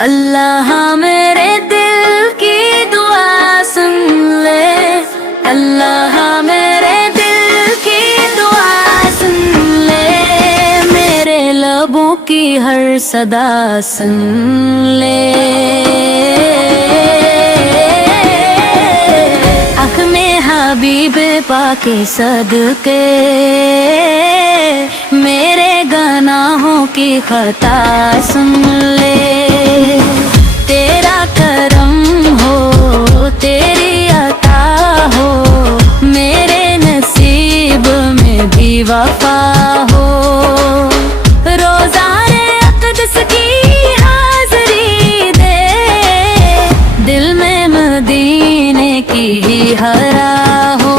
اللہ میرے دل کی دعا سن لے، اللہ میرے دل کی دعا سن لے، میرے لبوں کی ہر صدا سن لے۔ آنکھ میں حبیب پاک صدقے میرے گناہوں کی خطا سن لے۔ تیرا کرم ہو، تیری عطا ہو، میرے نصیب میں بھی وفا ہو۔ روزانے اقدس کی حاضری دے، دل میں مدینے کی ہی حرا ہو۔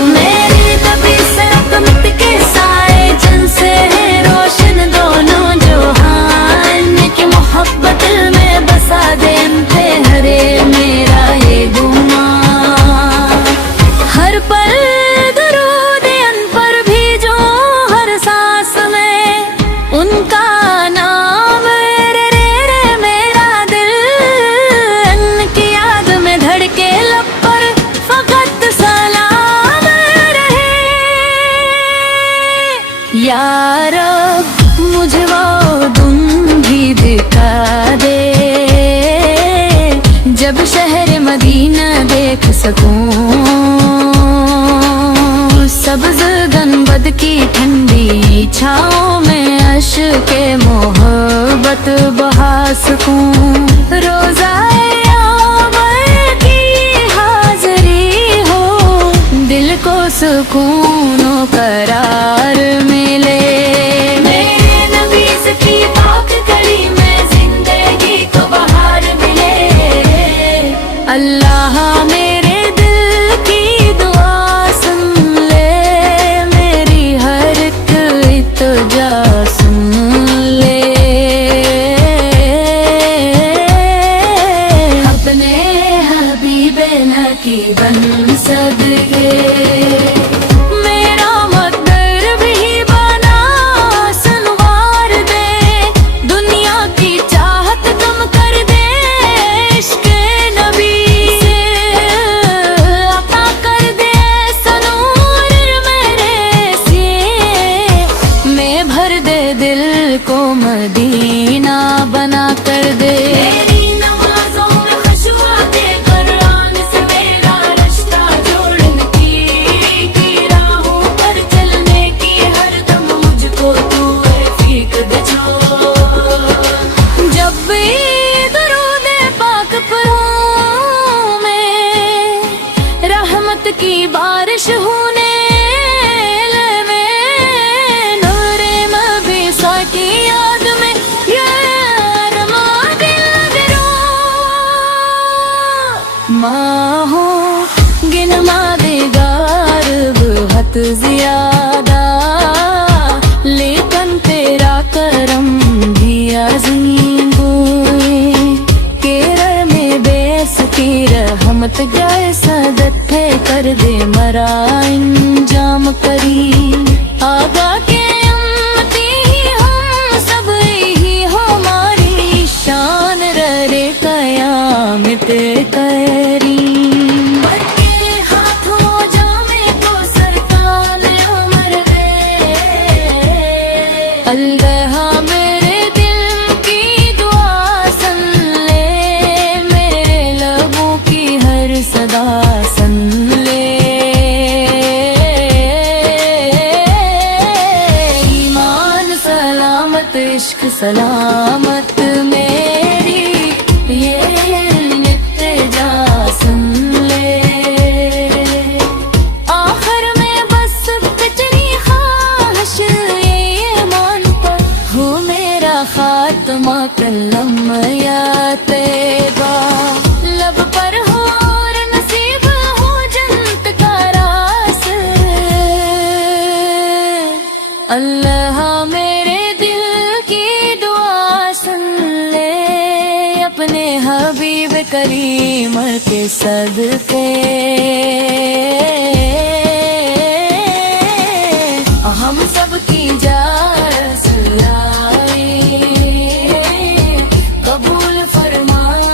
میری نبی سے رحمت کے سائے جن سے ہے روشن دونوں جہان، کی محبت دل میں بسا دے، ان پہ ہرے میرا یہ گمان۔ ہر پل درود ان پر بھی جو ہر سانس میں ان کا نام، رے میرا دل ان کی یاد میں دھڑکے، لب پر فقط سلام رہے۔ یا رب مجھے وہ دن بھی دکھا دے جب شہر مدینہ دیکھ سکوں، سبز گنبد کی ٹھنڈی چھاؤں میں عشق محبت بہا سکوں۔ روزائے عامر کی حاضری ہو، دل کو سکون و قرار ملے۔ میرے نبی کی پاک کڑی میں زندگی کو بہار ملے۔ اللہ میرے دل کی دعا سن لے، میری ہر ایک التجا سن لے۔ اپنے حبیب نکی بن صدقے میرا مقدر بھی بنا سنوار دے، دنیا کی چاہت کم کر دے، عشق نبی سے عطا کر دے سنور میرے سینے میں، بھر دے دل کو مدینہ بنا کر دے۔ میری نمازوں میں خشوع دے، قرآن سے میرا رشتہ جوڑنے کی راہوں پر چلنے کی، ہر دم مجھ کو تو رفیق دے چھوڑ۔ جب بھی درود پاک پڑھوں میں، رحمت کی بارش ہونے لگے، نور مبعوثہ کی یاد میں یہ ارمان دل درو۔ ماں ہوں گنما دیگار بہت زیادہ، لیکن تیرا کرم بھی عظیم ہوئے۔ کیرل میں بیس کی رحمت جیسا دتھے کر دے، مرا انجام کری۔ آگا کے امتی ہی ہم سب ہی ہماری شان، رے قیامت کری۔ اللہ میرے دل کی دعا سن لے، میرے لبوں کی ہر صدا سن لے۔ ایمان سلامت، عشق سلامت، میری یہ التجا سن لے۔ آخر میں بس کچری خواہش خاتمہ کلم یا طیبہ، لب پر ہو اور نصیب ہو جنت کا راس۔ اللہ میرے دل کی دعا سن لے، اپنے حبیب کریم کے صدقے ہم سب کی جا رسول قبول فرما